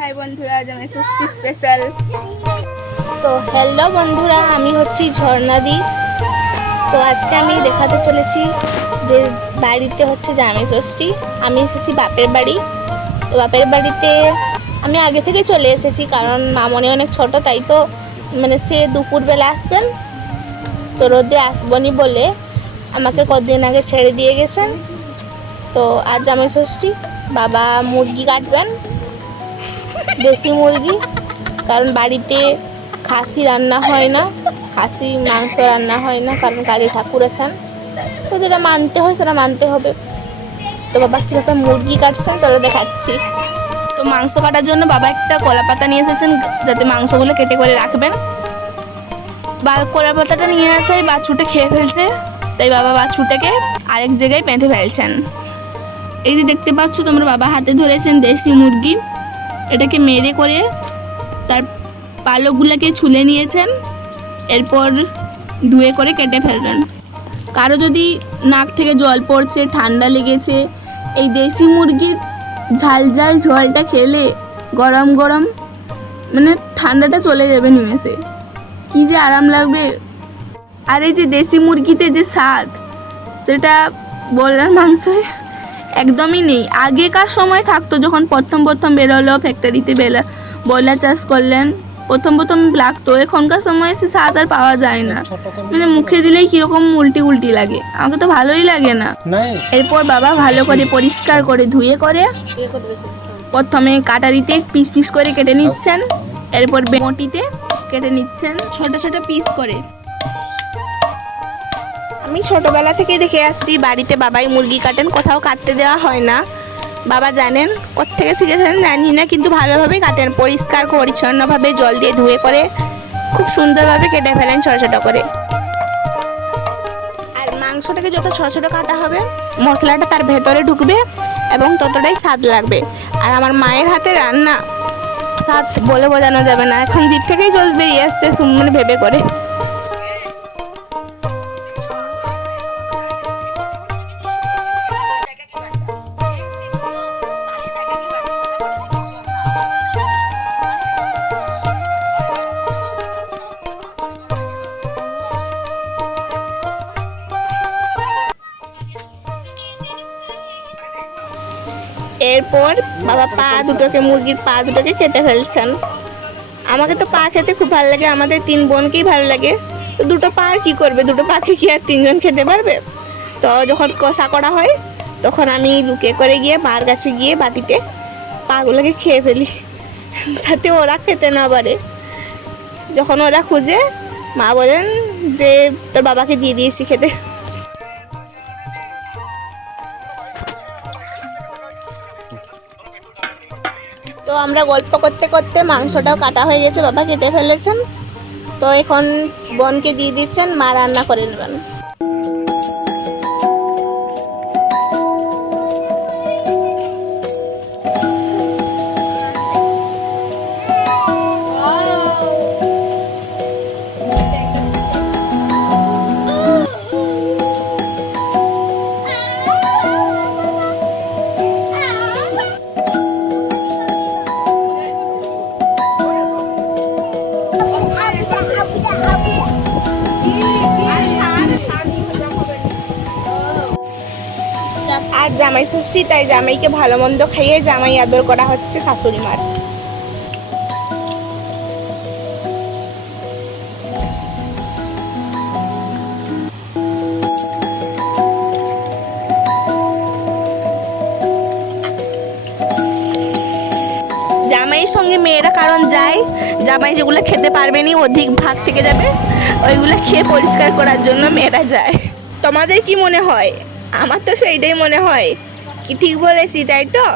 High বন্ধুরা, জামাই ষষ্ঠী special. তো হ্যালো বন্ধুরা, আমি হচ্ছি ঝর্ণাদি। তো আজকে আমি দেখাতে চলেছি যে বাড়িতে হচ্ছে জামাই ষষ্ঠী। আমি এসেছি বাপের বাড়ি। তো বাপের বাড়িতে আমি আগে থেকে চলে এসেছি, কারণ মামনি অনেক ছোট, তাই তো মানে সে দুপুরবেলা আসবেন, তো রোদে আসবনি বলে আমাকে কদিন আগে ছেড়ে দিয়ে গেছেন। তো আজ জামাই ষষ্ঠী, বাবা মুরগি কাটবেন, দেশি মুরগি, কারণ বাড়িতে খাসি রান্না হয় না, খাসি মাংস রান্না হয় না, কারণ কালী ঠাকুর আছেন। তো যেটা মানতে হয় সেটা মানতে হবে। তো বাবা কীভাবে মুরগি কাটছেন চলো দেখাচ্ছি। তো মাংস কাটার জন্য বাবা একটা কলা পাতা নিয়ে এসেছেন, যাতে মাংসগুলো কেটে করে রাখবেন। বা কলা পাতাটা নিয়ে আসাই বাছুরটা খেয়ে ফেলছে, তাই বাবা বাছুরটাকে আরেক জায়গায় বেঁধে ফেলছেন। এই যে দেখতে পাচ্ছ তোমরা, বাবা হাতে ধরেছেন দেশি মুরগি। এটাকে মেরে করে তার পালকগুলোকে ছুলে নিয়েছেন, এরপর ধুয়ে করে কেটে ফেলবেন। কারো যদি নাক থেকে জল পড়ছে, ঠান্ডা লেগেছে, এই দেশি মুরগির ঝাল ঝাল ঝোলটা খেলে গরম গরম মানে ঠান্ডাটা চলে যাবে নিমেষে, কী যে আরাম লাগবে। আর এই যে দেশি মুরগিতে যে স্বাদ, সেটা ব্রয়লার মাংসে একদমই নেই। আগেকার সময় থাকতো, যখন প্রথম বেরোলো ফ্যাক্টরিতে ব্রয়লার চাষ করলেন, প্রথম লাগতো। এখনকার সময় সে স্বাদ আর পাওয়া যায় না, মানে মুখে দিলেই কীরকম উল্টি লাগে, আমাকে তো ভালোই লাগে না। এরপর বাবা ভালো করে পরিষ্কার করে ধুয়ে করে প্রথমে কাটারিতে পিস পিস করে কেটে নিচ্ছেন, এরপর বেমটিতে কেটে নিচ্ছেন ছোট ছোট পিস করে। আমি ছোটবেলা থেকে দেখে আসছি বাড়িতে বাবাই মুরগি কাটেন, কোথাও কাটতে দেওয়া হয় না। বাবা জানেন কোত্থেকে শিখেছেন জানি না, কিন্তু ভালোভাবে কাটেন, পরিষ্কার পরিচ্ছন্নভাবে জল দিয়ে ধুয়ে করে খুব সুন্দরভাবে কেটে ফেলেন ছোটো ছোটো করে। আর মাংসটাকে যত ছোটো ছোটো কাটা হবে, মশলাটা তার ভেতরে ঢুকবে এবং ততটাই স্বাদ লাগবে। আর আমার মায়ের হাতে রান্না স্বাদ বলে বোঝানো যাবে না, এখন জিভ থেকেই জল বেরিয়ে আসছে মানে ভেবে করে। এরপর বাবা মুরগির পা দুটোকে কেটে ফেলছেন। আমাকে তো পা খেতে খুব ভালো লাগে, আমাদের 3 বোনকেই ভালো লাগে। তো দুটো পা আর কী করবে, দুটো পাখি কি আর 3 জন খেতে পারবে? তো যখন কষা করা হয়, তখন আমি লুকিয়ে করে গিয়ে মার কাছে গিয়ে বাটিতে পাগুলোকে খেয়ে ফেলি, যাতে ওরা খেতে না পারে। যখন ওরা খুঁজে, মা বলেন যে তোর বাবাকে দিয়ে দিয়েছি খেতে। তো আমরা গল্প করতে করতে মাংসটাও কাটা হয়ে গেছে, বাবা কেটে ফেলেছেন। তো এখন বোনকে দিয়ে দিচ্ছেন, মা রান্না করে নেবেন। আর জামাই ষষ্ঠী, তাই জামাইকে ভালো মন্দ খাইয়ে জামাই আদর করা হচ্ছে শাশুড়ি মার। জামাইয়ের সঙ্গে মেয়েরা কারণ যায়, জামাই যেগুলো খেতে পারবে না, অধিক ভাগ থেকে যাবে, ওইগুলো খেয়ে পরিষ্কার করার জন্য মেয়েরা যায়। তোমাদের কি মনে হয়? আমার তো সেইটাই মনে হয়। কি ঠিক বলেছি, তাই তো?